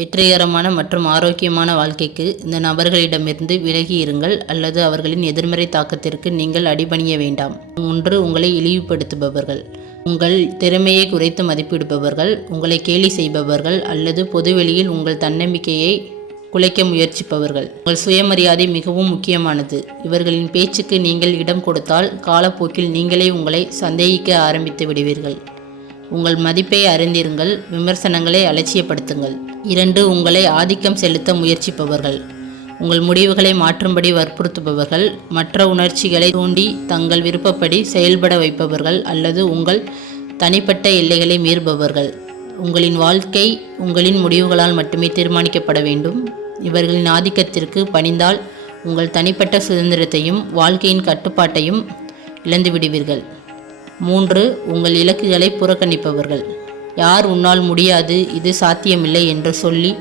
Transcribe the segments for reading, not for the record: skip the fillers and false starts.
வெற்றிகரமான மற்றும் ஆரோக்கியமான வாழ்க்கைக்கு இந்த நபர்களிடமிருந்து விலகி இருங்கள் அல்லது அவர்களின் எதிர்மறை தாக்கத்திற்கு நீங்கள் அடிபணிய வேண்டாம். 1. உங்களை இழிவுபடுத்துபவர்கள். உங்கள் திறமையை குறைத்து மதிப்பிடுபவர்கள், உங்களை கேலி செய்பவர்கள் அல்லது பொதுவெளியில் உங்கள் தன்னம்பிக்கையை குலைக்க முயற்சிப்பவர்கள். உங்கள் சுயமரியாதை மிகவும் முக்கியமானது. இவர்களின் பேச்சுக்கு நீங்கள் இடம் கொடுத்தால் காலப்போக்கில் நீங்களே உங்களை சந்தேகிக்க ஆரம்பித்து விடுவீர்கள். உங்கள் மதிப்பை அறிந்திருங்கள், விமர்சனங்களை அலட்சியப்படுத்துங்கள். 2. உங்களை ஆதிக்கம் செலுத்த முயற்சிப்பவர்கள். உங்கள் முடிவுகளை மாற்றும்படி வற்புறுத்துபவர்கள், மற்ற உணர்ச்சிகளை தூண்டி தங்கள் விருப்பப்படி செயல்பட வைப்பவர்கள் அல்லது உங்கள் தனிப்பட்ட எல்லைகளை மீறுபவர்கள். உங்களின் வாழ்க்கை உங்களின் முடிவுகளால் மட்டுமே தீர்மானிக்கப்பட வேண்டும். இவர்களின் ஆதிக்கத்திற்கு பணிந்தால் உங்கள் தனிப்பட்ட சுதந்திரத்தையும் வாழ்க்கையின் கட்டுப்பாட்டையும் இழந்துவிடுவீர்கள். 3. உங்கள் இலக்குகளை புறக்கணிப்பவர்கள். யார் உன்னால் முடியாது, இது சாத்தியமில்லை என்று சொல்லி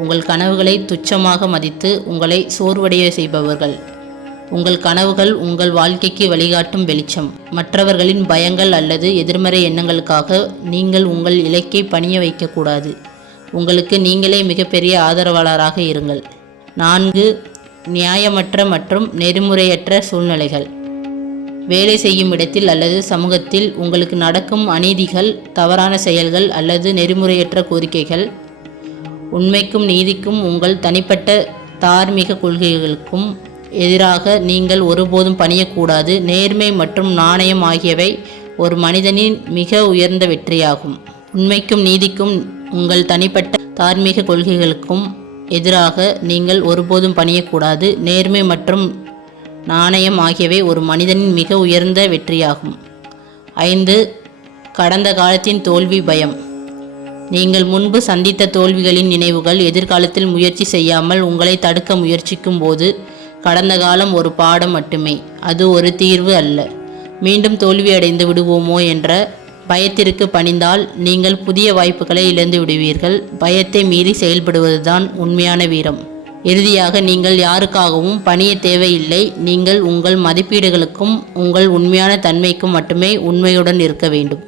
உங்கள் கனவுகளை துச்சமாக மதித்து உங்களை சோர்வடைய செய்பவர்கள். உங்கள் கனவுகள் உங்கள் வாழ்க்கைக்கு வழிகாட்டும் வெளிச்சம். மற்றவர்களின் பயங்கள் அல்லது எதிர்மறை எண்ணங்களுக்காக நீங்கள் உங்கள் இலக்கை பணிய வைக்கக்கூடாது. உங்களுக்கு நீங்களே மிகப்பெரிய ஆதரவாளராக இருங்கள். 4. நியாயமற்ற மற்றும் நெறிமுறையற்ற சூழ்நிலைகள். வேலை செய்யும் இடத்தில் அல்லது சமூகத்தில் உங்களுக்கு நடக்கும் அநீதிகள், தவறான செயல்கள் அல்லது நெறிமுறையற்ற கோரிக்கைகள். உண்மைக்கும் நீதிக்கும் உங்கள் தனிப்பட்ட தார்மீக கொள்கைகளுக்கும் எதிராக நீங்கள் ஒருபோதும் பணியக்கூடாது. நேர்மை மற்றும் நாணயம் ஆகியவை ஒரு மனிதனின் மிக உயர்ந்த வெற்றியாகும். உண்மைக்கும் நீதிக்கும் உங்கள் தனிப்பட்ட தார்மீக கொள்கைகளுக்கும் எதிராக நீங்கள் ஒருபோதும் பணியக்கூடாது. நேர்மை மற்றும் நாணயம் ஆகியவை ஒரு மனிதனின் மிக உயர்ந்த வெற்றியாகும். 5. கடந்த காலத்தின் தோல்வி பயம். நீங்கள் முன்பு சந்தித்த தோல்விகளின் நினைவுகள் எதிர்காலத்தில் முயற்சி செய்யாமல் உங்களை தடுக்க முயற்சிக்கும் போது கடந்த காலம் ஒரு பாடம் மட்டுமே, அது ஒரு தீர்வு அல்ல. மீண்டும் தோல்வியடைந்து விடுவோமோ என்ற பயத்திற்கு பணிந்தால் நீங்கள் புதிய வாய்ப்புகளை இழந்து விடுவீர்கள். பயத்தை மீறி செயல்படுவதுதான் உண்மையான வீரம். இறுதியாக, நீங்கள் யாருக்காகவும் பணிய தேவையில்லை. நீங்கள் உங்கள் மதிப்பீடுகளுக்கும் உங்கள் உண்மையான தன்மைக்கும் மட்டுமே உண்மையுடன் இருக்க வேண்டும்.